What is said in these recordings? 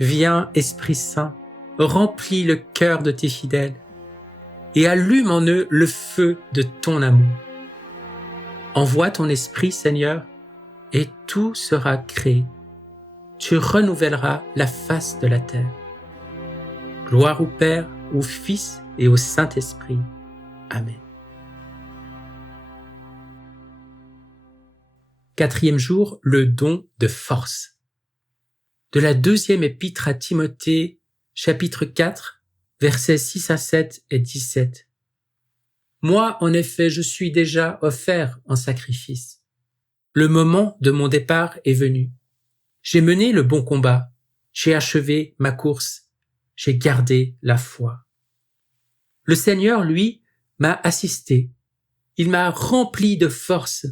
Viens, Esprit Saint, remplis le cœur de tes fidèles et allume en eux le feu de ton amour. Envoie ton Esprit, Seigneur, et tout sera créé. Tu renouvelleras la face de la terre. Gloire au Père, au Fils et au Saint-Esprit. Amen. 4e jour, le don de force. De la 2e épître à Timothée, chapitre 4, versets 6 à 7 et 17. Moi, en effet, je suis déjà offert en sacrifice. Le moment de mon départ est venu. J'ai mené le bon combat. J'ai achevé ma course. J'ai gardé la foi. Le Seigneur, lui, m'a assisté. Il m'a rempli de force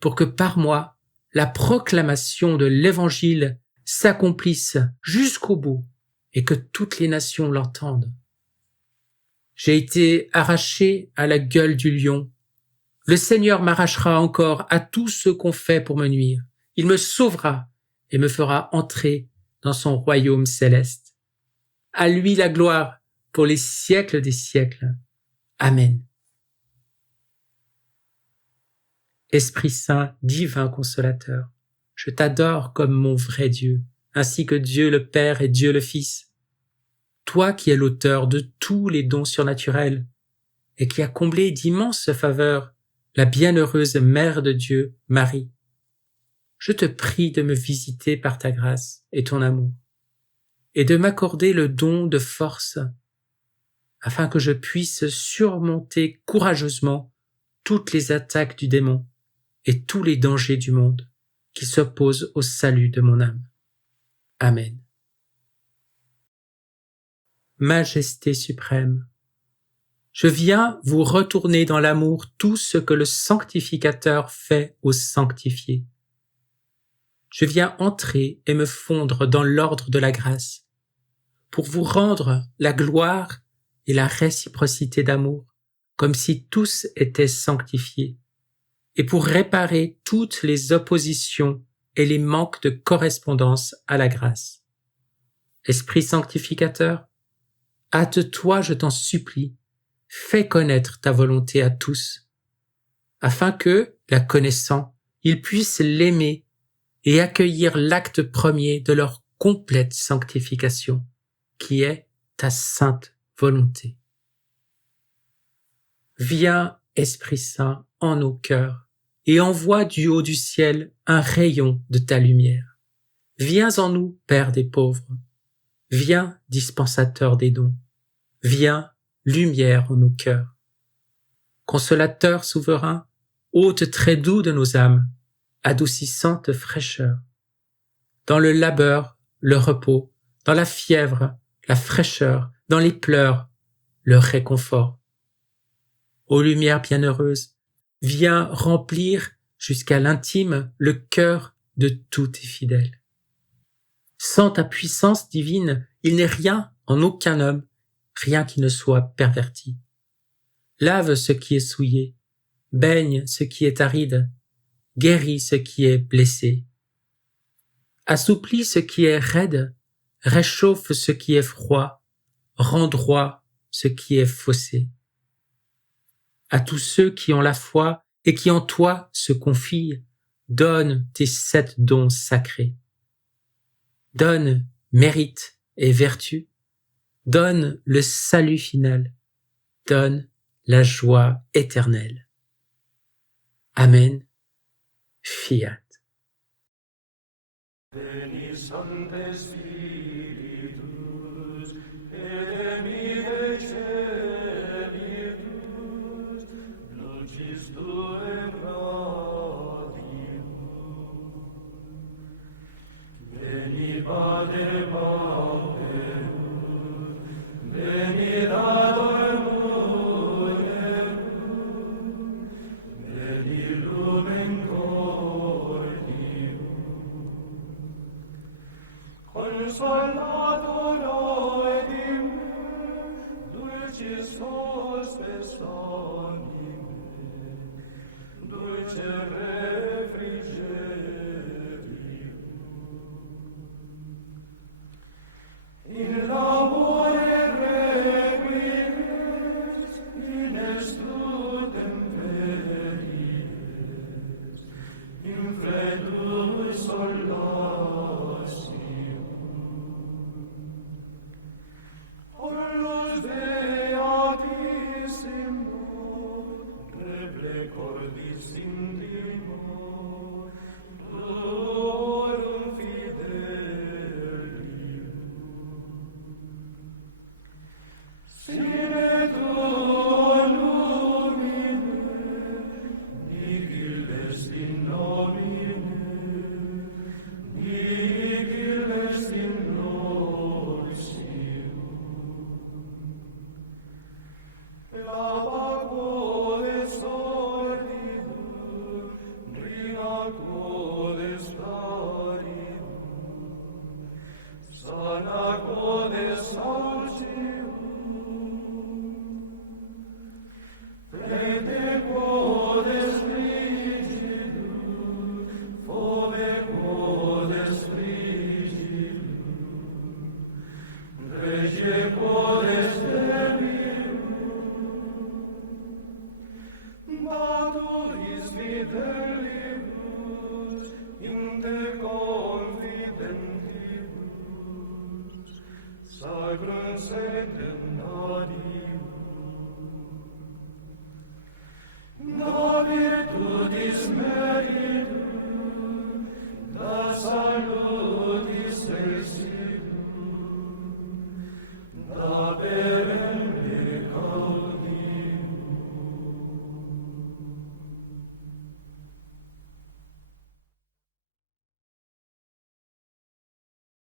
pour que par moi, la proclamation de l'Évangile s'accomplisse jusqu'au bout et que toutes les nations l'entendent. J'ai été arraché à la gueule du lion. Le Seigneur m'arrachera encore à tous ceux qu'on fait pour me nuire. Il me sauvera et me fera entrer dans son royaume céleste. À lui la gloire pour les siècles des siècles. Amen. Esprit Saint, divin consolateur, je t'adore comme mon vrai Dieu, ainsi que Dieu le Père et Dieu le Fils. Toi qui es l'auteur de tous les dons surnaturels et qui as comblé d'immenses faveurs la bienheureuse Mère de Dieu, Marie, je te prie de me visiter par ta grâce et ton amour, et de m'accorder le don de force, afin que je puisse surmonter courageusement toutes les attaques du démon et tous les dangers du monde qui s'opposent au salut de mon âme. Amen. Majesté suprême, je viens vous retourner dans l'amour tout ce que le sanctificateur fait aux sanctifiés. Je viens entrer et me fondre dans l'ordre de la grâce, pour vous rendre la gloire et la réciprocité d'amour, comme si tous étaient sanctifiés, et pour réparer toutes les oppositions et les manques de correspondance à la grâce. Esprit sanctificateur, hâte-toi, je t'en supplie, fais connaître ta volonté à tous, afin que, la connaissant, ils puissent l'aimer et accueillir l'acte premier de leur complète sanctification, qui est ta sainte volonté. Viens, Esprit Saint, en nos cœurs, et envoie du haut du ciel un rayon de ta lumière. Viens en nous, Père des pauvres. Viens, dispensateur des dons. Viens, lumière en nos cœurs. Consolateur souverain, hôte très doux de nos âmes, adoucissante fraîcheur. Dans le labeur, le repos, dans la fièvre, la fraîcheur, dans les pleurs, le réconfort. Ô lumière bienheureuse, viens remplir jusqu'à l'intime le cœur de tous tes fidèles. Sans ta puissance divine, il n'est rien en aucun homme, rien qui ne soit perverti. Lave ce qui est souillé, baigne ce qui est aride, guéris ce qui est blessé. Assouplis ce qui est raide, réchauffe ce qui est froid, rends droit ce qui est faussé. À tous ceux qui ont la foi et qui en toi se confient, donne tes 7 dons sacrés. Donne mérite et vertu, donne le salut final, donne la joie éternelle. Amen. Fiat. Sacrum sedem